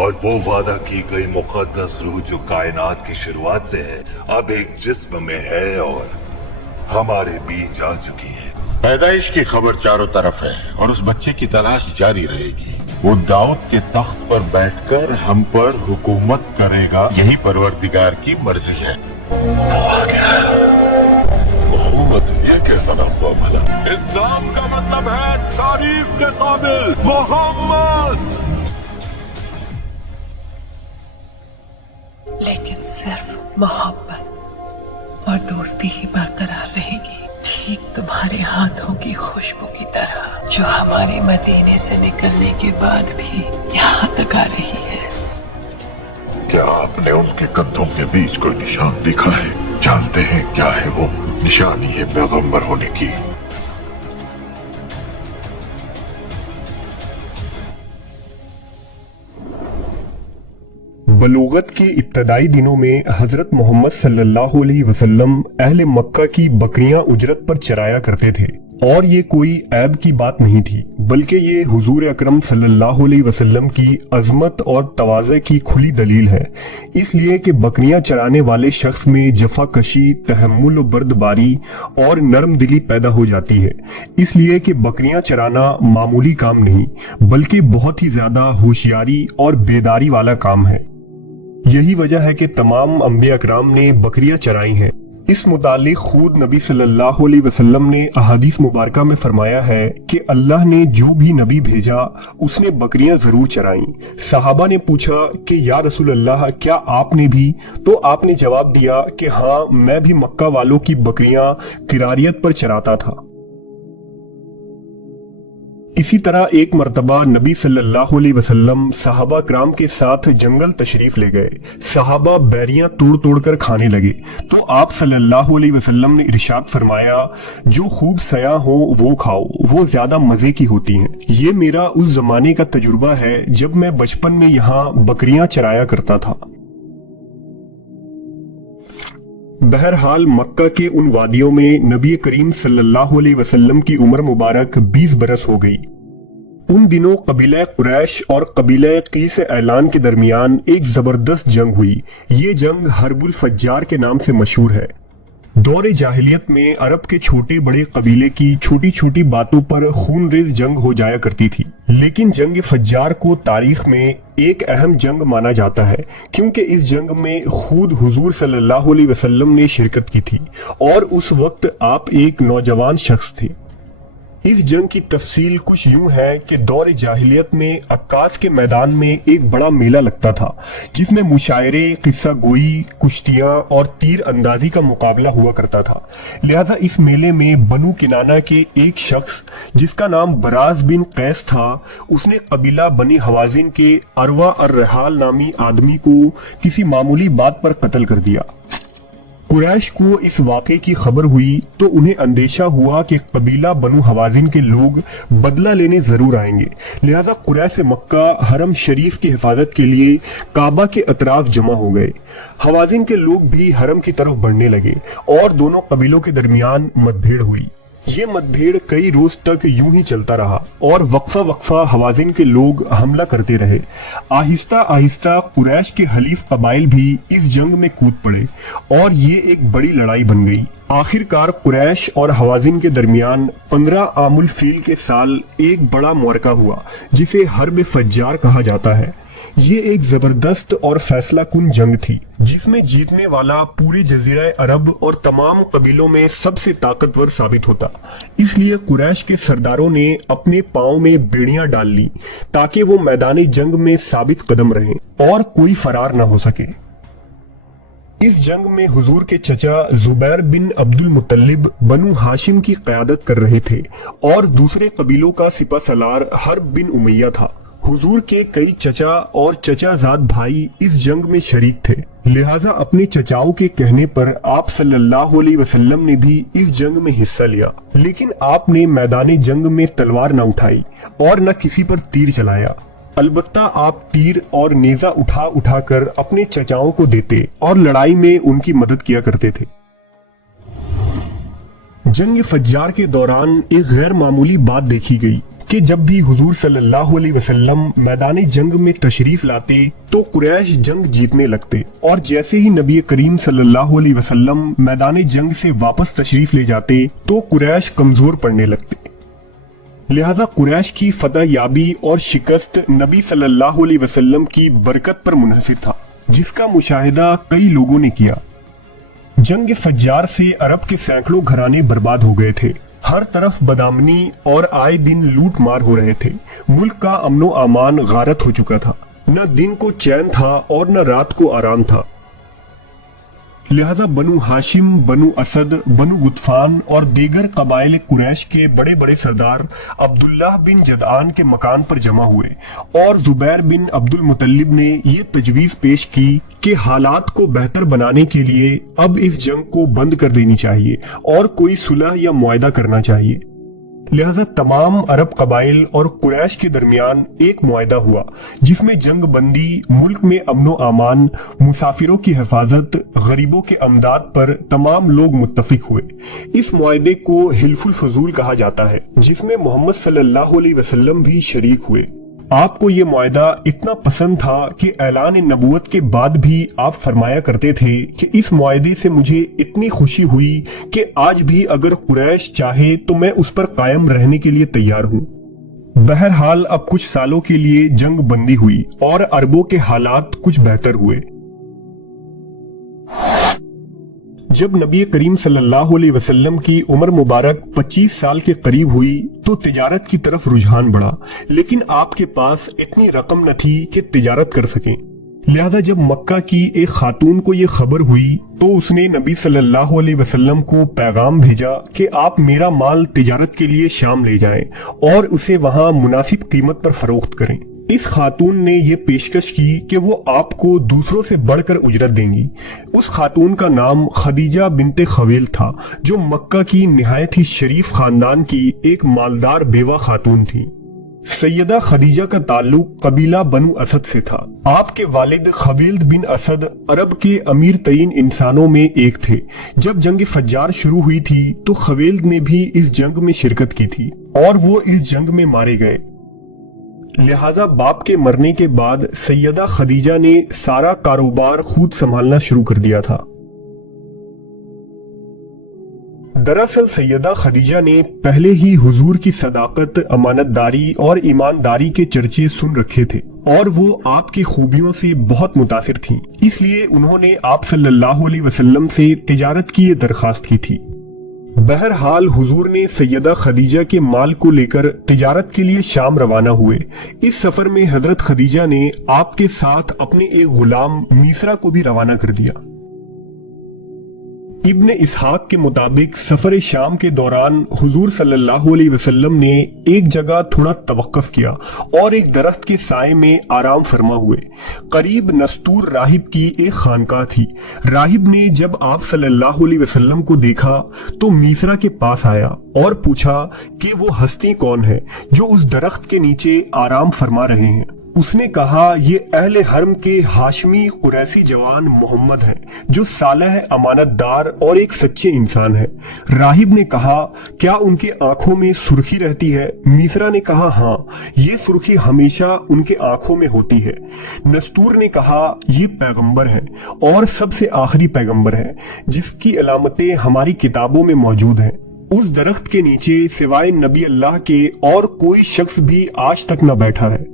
और वो वादा की गई मुकद्दस रूह जो कायनात की शुरुआत से है, अब एक जिस्म में है और हमारे बीच आ चुकी है। पैदाइश की खबर चारों तरफ है और उस बच्चे की तलाश जारी रहेगी। वो दाऊद के तख्त पर बैठकर हम पर हुकूमत करेगा, यही परवरदिगार की मर्जी है। वो आ गया। मोहम्मद, ये कैसा नाम हुआ भला? इस नाम का मतलब है तारीफ के काबिल मोहम्मद। लेकिन सिर्फ मोहब्बत और दोस्ती ही बरकरार रहेगी, ठीक तुम्हारे हाथों की खुशबू की तरह जो हमारे मदीने से निकलने के बाद भी यहाँ तक आ रही है। क्या आपने उनके कंधों के बीच कोई निशान देखा है? जानते हैं क्या है वो निशानी है पैगंबर होने की? बलूगत के इब्तदाई दिनों में हजरत मोहम्मद सल्लल्लाहु अलैहि वसल्लम अहले मक्का की बकरियां उजरत पर चराया करते थे और ये कोई ऐब की बात नहीं थी, बल्कि ये हुजूर अकरम सल्लल्लाहु अलैहि वसल्लम की अजमत और तवाज़े की खुली दलील है। इसलिए कि बकरियां चराने वाले शख्स में जफाकशी, तहम्मुल व बर्दबारी और नरम दिली पैदा हो जाती है। इसलिए कि बकरियां चराना मामूली काम नहीं, बल्कि बहुत ही ज्यादा होशियारी और बेदारी वाला काम है। यही वजह है कि तमाम अंबिया अकराम ने बकरियां चराई हैं। इस मुतालिक खुद नबी सल्लल्लाहु अलैहि वसल्लम ने अहादीस मुबारका में फरमाया है कि अल्लाह ने जो भी नबी भेजा उसने बकरियां जरूर चराई। सहाबा ने पूछा कि या रसूल अल्लाह, क्या आपने भी? तो आपने जवाब दिया कि हाँ, मैं भी मक्का वालों की बकरियां किरारियत पर चराता था। इसी तरह एक मर्तबा नबी सल्लल्लाहु अलैहि वसल्लम सहाबा कराम के साथ जंगल तशरीफ ले गए। सहाबा बैरियां तोड़ तोड़ कर खाने लगे तो आप सल्लल्लाहु अलैहि वसल्लम ने इरशाद फरमाया, जो खूब सया हो वो खाओ, वो ज्यादा मजे की होती हैं। ये मेरा उस जमाने का तजुर्बा है जब मैं बचपन में यहाँ बकरियां चराया करता था। बहरहाल मक्का के उन वादियों में नबी करीम सल्लल्लाहु अलैहि वसल्लम की उम्र मुबारक 20 बरस हो गई। उन दिनों कबीला कुरैश और कबीला कीस ऐलान के दरमियान एक जबरदस्त जंग हुई। ये जंग हर्बुल फज्जार के नाम से मशहूर है। दौरे जाहिलियत में अरब के छोटे बड़े कबीले की छोटी छोटी बातों पर खूनरेज जंग हो जाया करती थी, लेकिन जंग फज्जार को तारीख में एक अहम जंग माना जाता है, क्योंकि इस जंग में खुद हुजूर सल्लल्लाहु अलैहि वसल्लम ने शिरकत की थी और उस वक्त आप एक नौजवान शख्स थे। इस जंग की तफसील कुछ यूं है कि दौर जाहिलियत में अक्कास के मैदान में एक बड़ा मेला लगता था, जिसमें मुशायरे, किस्सा गोई, कुश्तियां और तीर अंदाजी का मुकाबला हुआ करता था। लिहाजा इस मेले में बनु किनाना के एक शख्स जिसका नाम बराज बिन कैस था, उसने कबीला बनी हवाजिन के अरवा अर्रहाल नामी आदमी को किसी मामूली बात पर कत्ल कर दिया। कुरैश को इस वाक़े की खबर हुई तो उन्हें अंदेशा हुआ कि कबीला बनु हवाजिन के लोग बदला लेने जरूर आएंगे। लिहाजा कुरैश से मक्का हरम शरीफ की हिफाजत के लिए काबा के अतराफ जमा हो गए। हवाजिन के लोग भी हरम की तरफ बढ़ने लगे और दोनों कबीलों के दरमियान मतभेड़ हुई। ये मतभेड़ कई रोज तक यूं ही चलता रहा और वक्फा वक्फा हवाजिन के लोग हमला करते रहे। आहिस्ता आहिस्ता कुरैश के हलीफ कबाइल भी इस जंग में कूद पड़े और ये एक बड़ी लड़ाई बन गई। आखिरकार कुरैश और हवाजिन के दरमियान 15 आमुल फील के साल एक बड़ा मुआरका हुआ, जिसे हर्ब फज्जार कहा जाता है। ये एक जबरदस्त और फैसला कुन जंग थी, जिसमें जीतने वाला पूरे जजीरा अरब और तमाम कबीलों में सबसे ताकतवर साबित होता। इसलिए कुरैश के सरदारों ने अपने पांव में बेड़ियां डाल ली ताकि वो मैदानी जंग में साबित कदम रहें और कोई फरार न हो सके। इस जंग में हुजूर के चचा जुबैर बिन अब्दुल मुत्तलिब बनु हाशिम की क़यादत कर रहे थे और दूसरे कबीलों का सिपा सलार हर्ब बिन उमैया था। हुजूर के कई चचा और चचाजाद भाई इस जंग में शरीक थे। लिहाजा अपने चचाओं के कहने पर आप सल्लल्लाहु अलैहि वसल्लम ने भी इस जंग में हिस्सा लिया, लेकिन आपने मैदानी जंग में तलवार न उठाई और न किसी पर तीर चलाया। अलबत्ता आप तीर और नेजा उठा उठाकर अपने चचाओं को देते और लड़ाई में उनकी मदद किया करते थे। जंग फज्जार के दौरान एक गैर मामूली बात देखी गई کہ جب بھی حضور صلی اللہ علیہ وسلم میدان جنگ میں تشریف لاتے تو قریش جنگ جیتنے لگتے، اور جیسے ہی نبی کریم صلی اللہ علیہ وسلم میدان جنگ سے واپس تشریف لے جاتے تو قریش کمزور پڑنے لگتے۔ لہذا قریش کی فتح یابی اور شکست نبی صلی اللہ علیہ وسلم کی برکت پر منحصر تھا، جس کا مشاہدہ کئی لوگوں نے کیا۔ جنگ فجار سے عرب کے سینکڑوں گھرانے برباد ہو گئے تھے، ہر طرف بدامنی اور آئے دن لوٹ مار ہو رہے تھے، ملک کا امن و امان غارت ہو چکا تھا، نہ دن کو چین تھا اور نہ رات کو آرام تھا۔ لہذا بنو ہاشم، بنو اسد، بنو غطفان اور دیگر قبائل قریش کے بڑے بڑے سردار عبداللہ بن جدعان کے مکان پر جمع ہوئے، اور زبیر بن عبد المطلب نے یہ تجویز پیش کی کہ حالات کو بہتر بنانے کے لیے اب اس جنگ کو بند کر دینی چاہیے اور کوئی صلح یا معاہدہ کرنا چاہیے۔ لہذا تمام عرب قبائل اور قریش کے درمیان ایک معاہدہ ہوا جس میں جنگ بندی، ملک میں امن و امان، مسافروں کی حفاظت، غریبوں کے امداد پر تمام لوگ متفق ہوئے۔ اس معاہدے کو حلف الفضول کہا جاتا ہے، جس میں محمد صلی اللہ علیہ وسلم بھی شریک ہوئے۔ آپ کو یہ معاہدہ اتنا پسند تھا کہ اعلان نبوت کے بعد بھی آپ فرمایا کرتے تھے کہ اس معاہدے سے مجھے اتنی خوشی ہوئی کہ آج بھی اگر قریش چاہے تو میں اس پر قائم رہنے کے لیے تیار ہوں۔ بہرحال اب کچھ سالوں کے لیے جنگ بندی ہوئی اور عربوں کے حالات کچھ بہتر ہوئے۔ جب نبی کریم صلی اللہ علیہ وسلم کی عمر مبارک 25 سال کے قریب ہوئی تو تجارت کی طرف رجحان بڑھا، لیکن آپ کے پاس اتنی رقم نہ تھی کہ تجارت کر سکیں۔ لہذا جب مکہ کی ایک خاتون کو یہ خبر ہوئی تو اس نے نبی صلی اللہ علیہ وسلم کو پیغام بھیجا کہ آپ میرا مال تجارت کے لیے شام لے جائیں اور اسے وہاں مناسب قیمت پر فروخت کریں۔ اس خاتون نے یہ پیشکش کی کہ وہ آپ کو دوسروں سے بڑھ کر اجرت دیں گی۔ اس خاتون کا نام خدیجہ بنت خویلد تھا، جو مکہ کی نہایت ہی شریف خاندان کی ایک مالدار بیوہ خاتون تھی۔ سیدہ خدیجہ کا تعلق قبیلہ بنو اسد سے تھا۔ آپ کے والد خویلد بن اسد عرب کے امیر ترین انسانوں میں ایک تھے۔ جب جنگ فجار شروع ہوئی تھی تو خویلد نے بھی اس جنگ میں شرکت کی تھی اور وہ اس جنگ میں مارے گئے۔ لہذا باپ کے مرنے کے بعد سیدہ خدیجہ نے سارا کاروبار خود سنبھالنا شروع کر دیا تھا۔ دراصل سیدہ خدیجہ نے پہلے ہی حضور کی صداقت، امانت داری اور ایمانداری کے چرچے سن رکھے تھے، اور وہ آپ کی خوبیوں سے بہت متاثر تھیں، اس لیے انہوں نے آپ صلی اللہ علیہ وسلم سے تجارت کی یہ درخواست کی تھی۔ بہرحال حضور نے سیدہ خدیجہ کے مال کو لے کر تجارت کے لیے شام روانہ ہوئے۔ اس سفر میں حضرت خدیجہ نے آپ کے ساتھ اپنے ایک غلام میسرا کو بھی روانہ کر دیا۔ ابن اسحاق کے مطابق سفر شام کے دوران حضور صلی اللہ علیہ وسلم نے ایک جگہ تھوڑا توقف کیا اور ایک درخت کے سائے میں آرام فرما ہوئے۔ قریب نستور راہب کی ایک خانقاہ تھی۔ راہب نے جب آپ صلی اللہ علیہ وسلم کو دیکھا تو میسرا کے پاس آیا اور پوچھا کہ وہ ہستی کون ہے جو اس درخت کے نیچے آرام فرما رہے ہیں۔ اس نے کہا یہ اہل حرم کے ہاشمی قریشی جوان محمد ہیں، جو صالح، امانت دار اور ایک سچے انسان ہیں۔ راہب نے کہا کیا ان کے آنکھوں میں سرخی رہتی ہے؟ میسرا نے کہا ہاں، یہ سرخی ہمیشہ ان کے آنکھوں میں ہوتی ہے۔ نستور نے کہا یہ پیغمبر ہیں اور سب سے آخری پیغمبر ہیں، جس کی علامتیں ہماری کتابوں میں موجود ہیں۔ اس درخت کے نیچے سوائے نبی اللہ کے اور کوئی شخص بھی آج تک نہ بیٹھا ہے۔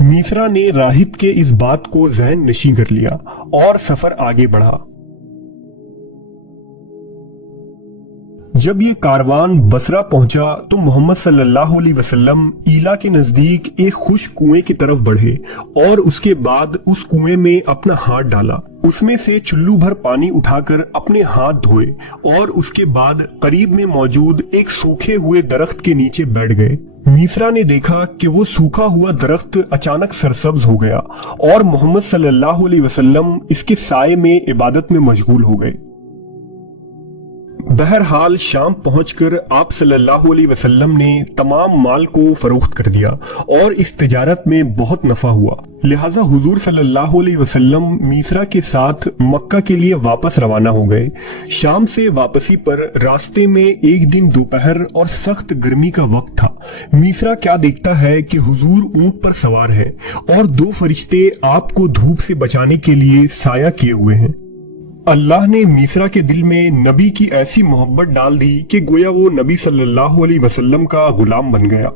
میسرا نے راہب کے اس بات کو ذہن نشیں کر لیا اور سفر آگے بڑھا۔ جب یہ کاروان بصرہ پہنچا تو محمد صلی اللہ علیہ وسلم ایلا کے نزدیک ایک خشک کنویں کی طرف بڑھے اور اس کے بعد اس کنویں میں اپنا ہاتھ ڈالا، اس میں سے چلو بھر پانی اٹھا کر اپنے ہاتھ دھوئے اور اس کے بعد قریب میں موجود ایک سوکھے ہوئے درخت کے نیچے بیٹھ گئے۔ میسرا نے دیکھا کہ وہ سوکھا ہوا درخت اچانک سرسبز ہو گیا اور محمد صلی اللہ علیہ وسلم اس کے سائے میں عبادت میں مشغول ہو گئے۔ बहरहाल शाम पहुंचकर आप सल्लल्लाहु अलैहि वसल्लम ने तमाम माल को फरोख्त कर दिया और इस तिजारत में बहुत नफा हुआ। लिहाजा हुजूर सल्लल्लाहु अलैहि वसल्लम मीसरा के साथ मक्का के लिए वापस रवाना हो गए। शाम से वापसी पर रास्ते में एक दिन दोपहर और सख्त गर्मी का वक्त था। मीसरा क्या देखता है कि हुजूर ऊंट पर सवार हैं और दो फरिश्ते आपको धूप से बचाने के लिए साया किए हुए हैं। अल्लाह ने मीसरा के दिल में नबी की ऐसी मोहब्बत डाल दी कि गोया वो नबी सल्लल्लाहु अलैहि वसल्लम का गुलाम बन गया।